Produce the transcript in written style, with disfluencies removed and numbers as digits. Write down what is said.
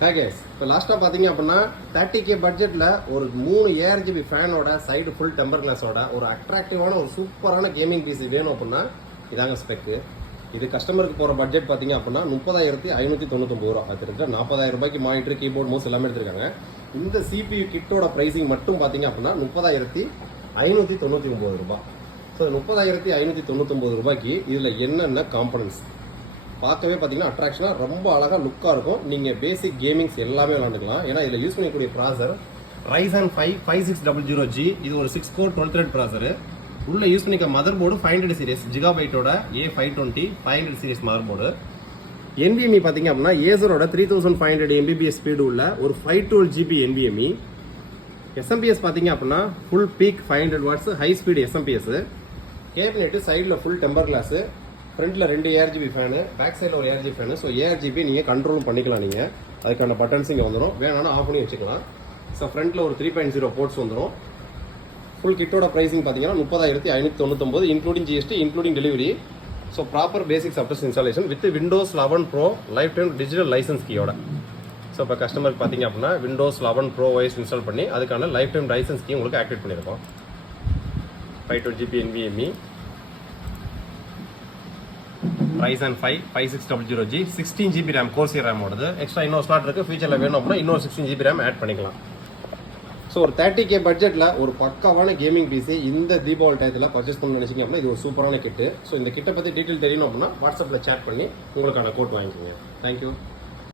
Package இப்போ லாஸ்ட்டாக பார்த்தீங்க அப்படின்னா 30K பட்ஜெட்டில் ஒரு 3 ARGB ஃபேனோட சைடு ஃபுல் டெம்பர் கிளாஸோட ஒரு அட்ராக்டிவான ஒரு சூப்பரான கேமிங் பிசி வேணும் அப்படின்னா இதாங்க ஸ்பெக்கு. இது கஸ்டமருக்கு போகிற பட்ஜெட் பார்த்தீங்க அப்படின்னா 30,599 ரூபா. அது இருக்கிற 40,000 ரூபாய்க்கு மானிட்டர் கீபோர்ட் மவுஸ் எல்லாமே எடுத்திருக்காங்க. இந்த CPU கிட்டோட ப்ரைஸிங் மட்டும் பார்த்தீங்க அப்படின்னா 30,599 ரூபாய். ஸோ 30,599 ரூபாய்க்கு இதில் என்னென்ன காம்பனன்ட்ஸ் பார்க்கவே பார்த்தீங்கன்னா அட்ராக்ஷனாக ரொம்ப அழகாக லுக்காக இருக்கும். நீங்கள் பேசிக் கேமிங்ஸ் எல்லாமே விளாண்டுக்கலாம். ஏன்னா இதில் யூஸ் பண்ணக்கூடிய ப்ராசர் Ryzen 5 5600G. இது ஒரு 6 கோர் 12 த்ரெட் ப்ராசர். உள்ள யூஸ் பண்ணிக்க மதர் போர்டு 500 சீரிஸ் ஜிகாபைட்டோட A520 500 series motherboard. NVMe பார்த்தீங்க அப்படின்னா ஏசரோட 3500 MBPS ஸ்பீடு உள்ள ஒரு 512GB NVMe. SMPS பார்த்தீங்க அப்படின்னா full peak 500 watts high speed SMPS. Cabinet சைடில் ஃபுல் டெம்பர் கிளாஸு, ஃப்ரண்ட்டில் 2 ARGB ஃபேனு, பேக் சைடில் ஒரு ARGB ஃபேனு. ஸோ ARGB நீங்கள் கண்ட்ரோலும் பண்ணிக்கலாம். நீங்கள் அதுக்கான பட்டன்ஸ் இங்கே வந்துடும். வேணாலும் ஆஃப் பண்ணி வச்சுக்கலாம். ஸோ ஃப்ரண்ட்டில் ஒரு 3.0 போர்ட்ஸ் வந்துடும். ஃபுல் கிட்டோட ப்ரைஸிங் பார்த்தீங்கன்னா 30,599 including GST including delivery. So proper basic software installation with Windows 11 Pro lifetime digital licence கீயோட. ஸோ இப்போ கஸ்டமருக்கு பார்த்தீங்க அப்படின்னா Windows 11 Pro OS இன்ஸ்டால் பண்ணி அதுக்கான லைஃப் டைம் லைசன்ஸ் கீ உங்களுக்கு ஆக்டிவேட் பண்ணியிருக்கோம். 512GB NVMe, Ryzen 5 5600G, 16GB RAM Corsair RAM ஓடுது. எக்ஸ்ட்ரா இன்னொரு ஸ்லாட் இருக்குது. ஃபியூச்சரில் வேணும் அப்படின்னா இன்னொரு 16GB RAM ஆட் பண்ணிக்கலாம். ஸோ ஒரு 30K பட்ஜெட்டில் ஒரு பக்காவான கேமிங் பிசி இந்த தீபாவளி டயத்தில் பர்ச்சேஸ் பண்ணணும்னு நினச்சிங்க அப்படின்னா இது ஒரு சூப்பரான கிட்டு. ஸோ இந்த கிட்டை பற்றி டீட்டெயில் தெரியணும் அப்படின்னா வாட்ஸ்அப்பில் சேட் பண்ணி உங்களுக்கான கோட் வாங்கிக்கோங்க. தேங்க்யூ.